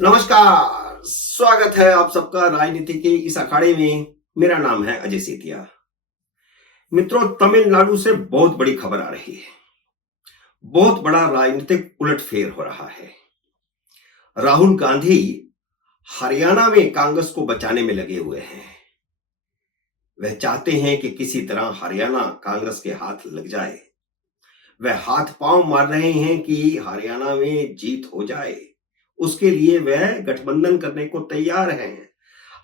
नमस्कार, स्वागत है आप सबका राजनीति के इस अखाड़े में। मेरा नाम है अजय सेतिया। मित्रों, तमिलनाडु से बहुत बड़ी खबर आ रही है। बहुत बड़ा राजनीतिक उलटफेर हो रहा है। राहुल गांधी हरियाणा में कांग्रेस को बचाने में लगे हुए हैं। वह चाहते हैं कि किसी तरह हरियाणा कांग्रेस के हाथ लग जाए। वह हाथ पांव मार रहे हैं कि हरियाणा में जीत हो जाए। उसके लिए वह गठबंधन करने को तैयार हैं।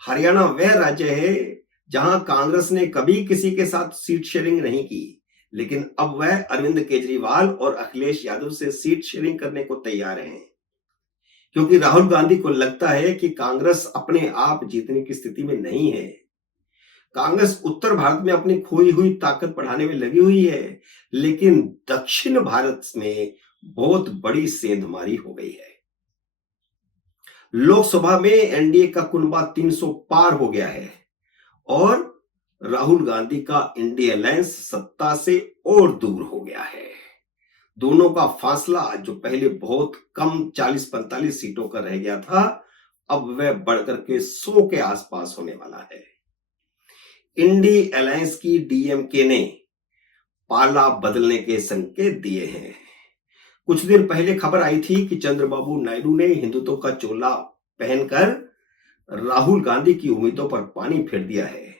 हरियाणा वह राज्य है जहां कांग्रेस ने कभी किसी के साथ सीट शेयरिंग नहीं की, लेकिन अब वह अरविंद केजरीवाल और अखिलेश यादव से सीट शेयरिंग करने को तैयार हैं, क्योंकि राहुल गांधी को लगता है कि कांग्रेस अपने आप जीतने की स्थिति में नहीं है। कांग्रेस उत्तर भारत में अपनी खोई हुई ताकत बढ़ाने में लगी हुई है, लेकिन दक्षिण भारत में बहुत बड़ी सेंधमारी हो गई है। लोकसभा में एनडीए का कुनबा 300 पार हो गया है और राहुल गांधी का इंडिया अलायंस सत्ता से और दूर हो गया है। दोनों का फासला जो पहले बहुत कम 40-45 सीटों का रह गया था, अब वह बढ़कर के 100 के आसपास होने वाला है। इंडी अलायंस की डीएमके ने पाला बदलने के संकेत दिए हैं। कुछ दिन पहले खबर आई थी कि चंद्रबाबू नायडू ने हिंदुत्व का चोला पहनकर राहुल गांधी की उम्मीदों पर पानी फेर दिया है,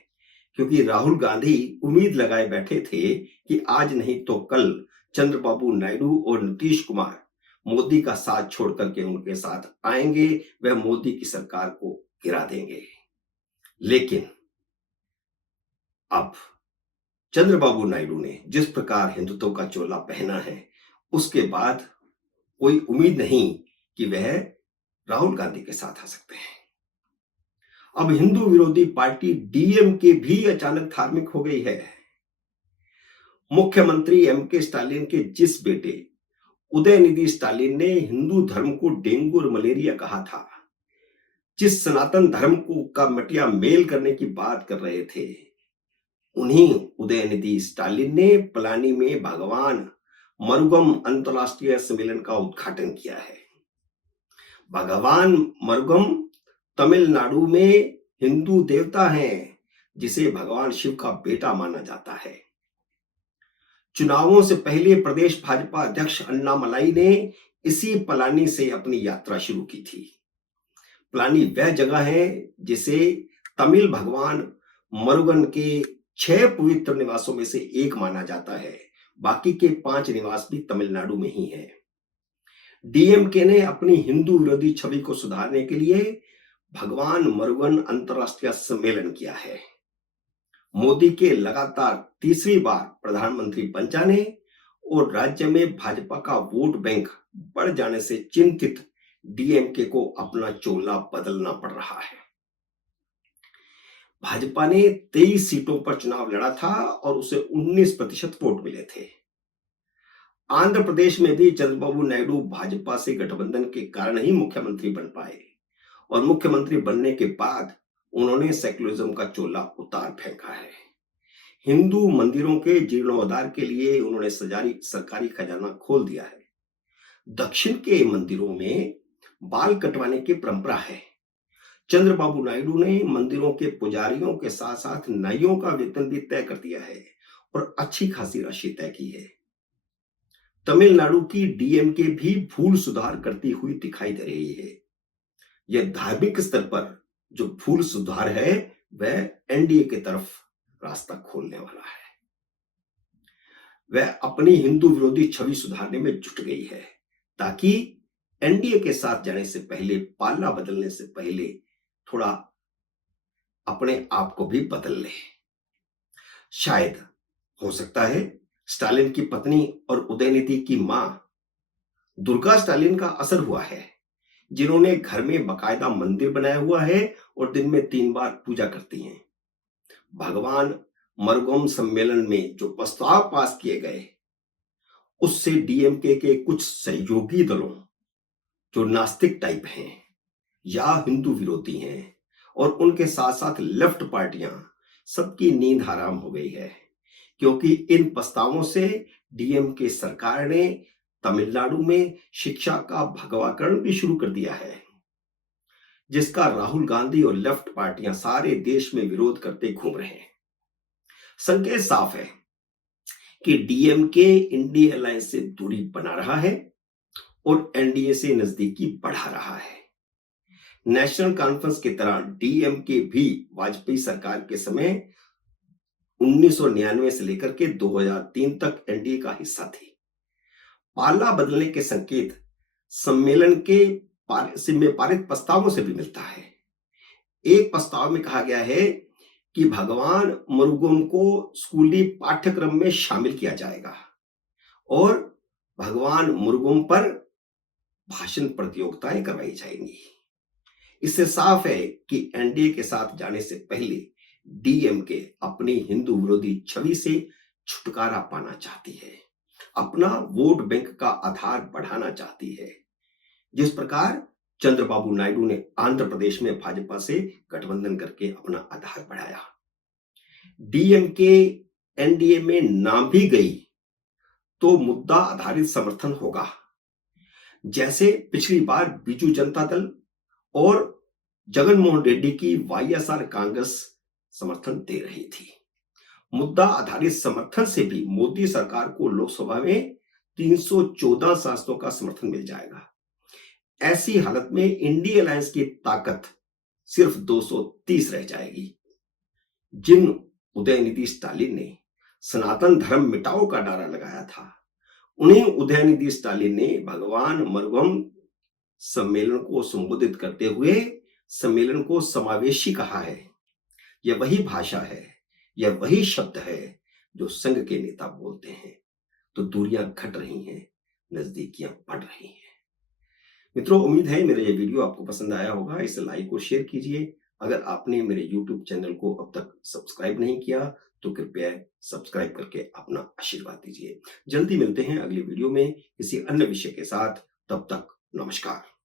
क्योंकि राहुल गांधी उम्मीद लगाए बैठे थे कि आज नहीं तो कल चंद्रबाबू नायडू और नीतीश कुमार मोदी का साथ छोड़ करके उनके साथ आएंगे, वह मोदी की सरकार को गिरा देंगे। लेकिन अब चंद्रबाबू नायडू ने जिस प्रकार हिंदुत्व का चोला पहना है, उसके बाद कोई उम्मीद नहीं कि वह राहुल गांधी के साथ आ सकते हैं। अब हिंदू विरोधी पार्टी डीएमके भी अचानक धार्मिक हो गई है। मुख्यमंत्री एमके स्टालिन के जिस बेटे उदयनिधि स्टालिन ने हिंदू धर्म को डेंगू और मलेरिया कहा था, जिस सनातन धर्म को का मटिया मेल करने की बात कर रहे थे, उन्हीं उदयनिधि स्टालिन ने पलानी में भगवान मरुगम अंतरराष्ट्रीय सम्मेलन का उद्घाटन किया है। भगवान मरुगम तमिलनाडु में हिंदू देवता हैं, जिसे भगवान शिव का बेटा माना जाता है। चुनावों से पहले प्रदेश भाजपा अध्यक्ष अन्नामलाई ने इसी पलानी से अपनी यात्रा शुरू की थी। पलानी वह जगह है जिसे तमिल भगवान मरुगन के 6 पवित्र निवासों में से एक माना जाता है। बाकी के 5 निवास भी तमिलनाडु में ही है। डीएमके ने अपनी हिंदू विरोधी छवि को सुधारने के लिए भगवान मरुगन अंतरराष्ट्रीय सम्मेलन किया है। मोदी के लगातार तीसरी बार प्रधानमंत्री बन जाने और राज्य में भाजपा का वोट बैंक बढ़ जाने से चिंतित डीएमके को अपना चोला बदलना पड़ रहा है। भाजपा ने 23 सीटों पर चुनाव लड़ा था और उसे 19% वोट मिले थे। आंध्र प्रदेश में भी चंद्रबाबू नायडू भाजपा से गठबंधन के कारण ही मुख्यमंत्री बन पाए और मुख्यमंत्री बनने के बाद उन्होंने सेक्युलरिज्म का चोला उतार फेंका है। हिंदू मंदिरों के जीर्णोद्धार के लिए उन्होंने सरकारी खजाना खोल दिया है। दक्षिण के मंदिरों में बाल कटवाने की परंपरा है। चंद्रबाबू नायडू ने मंदिरों के पुजारियों के साथ साथ नाइयों का वेतन भी तय कर दिया है और अच्छी खासी राशि तय की है। तमिलनाडु की डीएमके भी भूल सुधार करती हुई दिखाई दे रही है। यह धार्मिक स्तर पर जो भूल सुधार है, वह एनडीए की तरफ रास्ता खोलने वाला है। वह अपनी हिंदू विरोधी छवि सुधारने में जुट गई है, ताकि एनडीए के साथ जाने से पहले, पाला बदलने से पहले थोड़ा अपने आप को भी बदल ले। शायद हो सकता है स्टालिन की पत्नी और उदयनिधि की मां दुर्गा स्टालिन का असर हुआ है, जिन्होंने घर में बकायदा मंदिर बनाया हुआ है और दिन में 3 बार पूजा करती हैं। भगवान मरुगम सम्मेलन में जो प्रस्ताव पास किए गए, उससे डीएमके के कुछ सहयोगी दलों, जो नास्तिक टाइप हैं या हिंदू विरोधी हैं, और उनके साथ साथ लेफ्ट पार्टियां, सबकी नींद हराम हो गई है, क्योंकि इन प्रस्तावों से डीएमके सरकार ने तमिलनाडु में शिक्षा का भगवाकरण भी शुरू कर दिया है। जिसका राहुल गांधी और लेफ्ट पार्टियां सारे देश में विरोध करते घूम रहे हैं। संकेत साफ है कि डीएमके इंडिया अलायंस से दूरी बना रहा है और एनडीए से नजदीकी बढ़ा रहा है। नेशनल कॉन्फ्रेंस की तरह डीएमके भी वाजपेयी सरकार के समय 1999 से लेकर के 2003 तक एनडीए का हिस्सा थी। पाला बदलने के संकेत सम्मेलन के में पारित प्रस्तावों से भी मिलता है। एक प्रस्ताव में कहा गया है कि भगवान मुरुगन को स्कूली पाठ्यक्रम में शामिल किया जाएगा और भगवान मुरुगन पर भाषण प्रतियोगिताएं करवाई जाएंगी। इससे साफ है कि एनडीए के साथ जाने से पहले डीएमके अपनी हिंदू विरोधी छवि से छुटकारा पाना चाहती है, अपना वोट बैंक का आधार बढ़ाना चाहती है। जिस प्रकार चंद्रबाबू नायडू ने आंध्र प्रदेश में भाजपा से गठबंधन करके अपना आधार बढ़ाया। डीएमके एनडीए में ना भी गई तो मुद्दा आधारित समर्थन होगा, जैसे पिछली बार बीजू जनता दल और जगनमोहन रेड्डी की वाईएसआर कांग्रेस समर्थन दे रही थी। मुद्दा आधारित समर्थन से भी मोदी सरकार को लोकसभा में 314 सांसदों का समर्थन मिल जाएगा। ऐसी हालत में इंडिया अलायंस की ताकत सिर्फ 230 रह जाएगी। जिन उदयनिधि स्टालिन ने सनातन धर्म मिटाओ का नारा लगाया था, उन्हीं उदयनिधि स्टालिन ने भगवान मुरुगन सम्मेलन को संबोधित करते हुए सम्मेलन को समावेशी कहा है। यह वही भाषा है, यह वही शब्द है जो संघ के नेता बोलते हैं। तो दूरियां घट रही हैं, नजदीकियां बढ़ रही हैं। मित्रों, उम्मीद है मेरा यह वीडियो आपको पसंद आया होगा। इसे लाइक और शेयर कीजिए। अगर आपने मेरे YouTube चैनल को अब तक सब्सक्राइब नहीं किया तो कृपया सब्सक्राइब करके अपना आशीर्वाद दीजिए। जल्दी मिलते हैं अगले वीडियो में किसी अन्य विषय के साथ। तब तक नमस्कार।